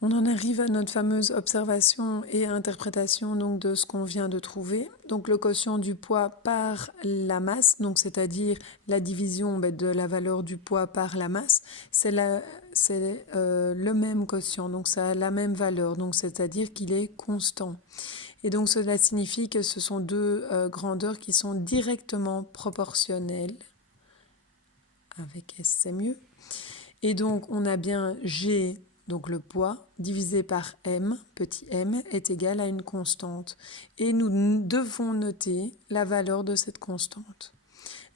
On en arrive à notre fameuse observation et interprétation donc, de ce qu'on vient de trouver. Donc le quotient du poids par la masse, donc c'est-à-dire la division de la valeur du poids par la masse, c'est le même quotient, donc ça a la même valeur, donc c'est-à-dire qu'il est constant. Et donc cela signifie que ce sont deux grandeurs qui sont directement proportionnelles. Avec S, c'est mieux. Et donc on a bien G, donc le poids, divisé par M, petit m, est égal à une constante. Et nous devons noter la valeur de cette constante.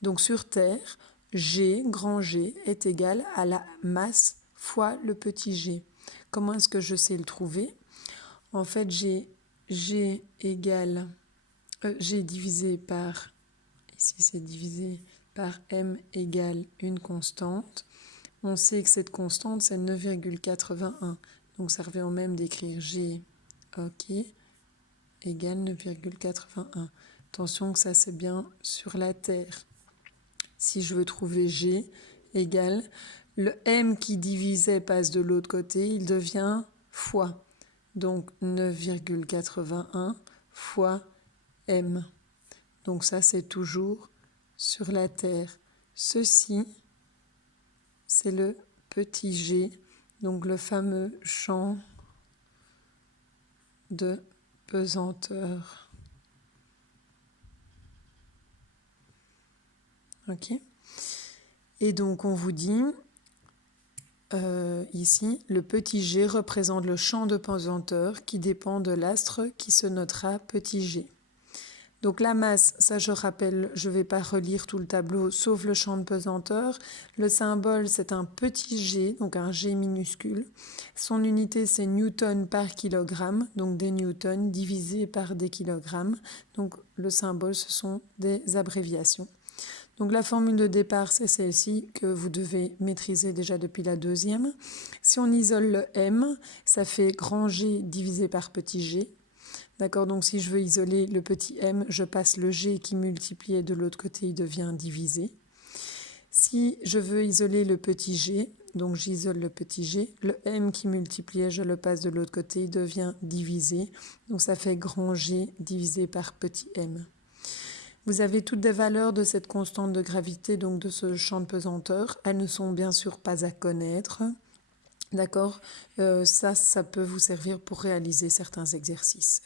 Donc sur Terre, G, grand G, est égal à la masse fois le petit g. Comment est-ce que je sais le trouver? En fait, G égale G divisé par, ici c'est divisé par M égale une constante. On sait que cette constante, c'est 9,81. Donc ça revient au même d'écrire G, ok, égale 9,81. Attention que ça, c'est bien sur la Terre. Si je veux trouver G égale, le M qui divisait passe de l'autre côté, il devient fois. Donc 9,81 fois M. Donc ça, c'est toujours sur la Terre. Ceci, c'est le petit g, donc le fameux champ de pesanteur. Ok. Et donc on vous dit ici, le petit g représente le champ de pesanteur qui dépend de l'astre qui se notera petit g. Donc la masse, ça je rappelle, je ne vais pas relire tout le tableau, sauf le champ de pesanteur. Le symbole, c'est un petit g, donc un g minuscule. Son unité, c'est newton par kilogramme, donc des newtons divisés par des kilogrammes. Donc le symbole, ce sont des abréviations. Donc la formule de départ, c'est celle-ci que vous devez maîtriser déjà depuis la deuxième. Si on isole le m, ça fait grand G divisé par petit g. D'accord, donc si je veux isoler le petit m, je passe le g qui multiplié de l'autre côté, il devient divisé. Si je veux isoler le petit g, donc j'isole le petit g, le m qui multipliait, je le passe de l'autre côté, il devient divisé. Donc ça fait grand G divisé par petit m. Vous avez toutes les valeurs de cette constante de gravité, donc de ce champ de pesanteur. Elles ne sont bien sûr pas à connaître. D'accord, ça peut vous servir pour réaliser certains exercices.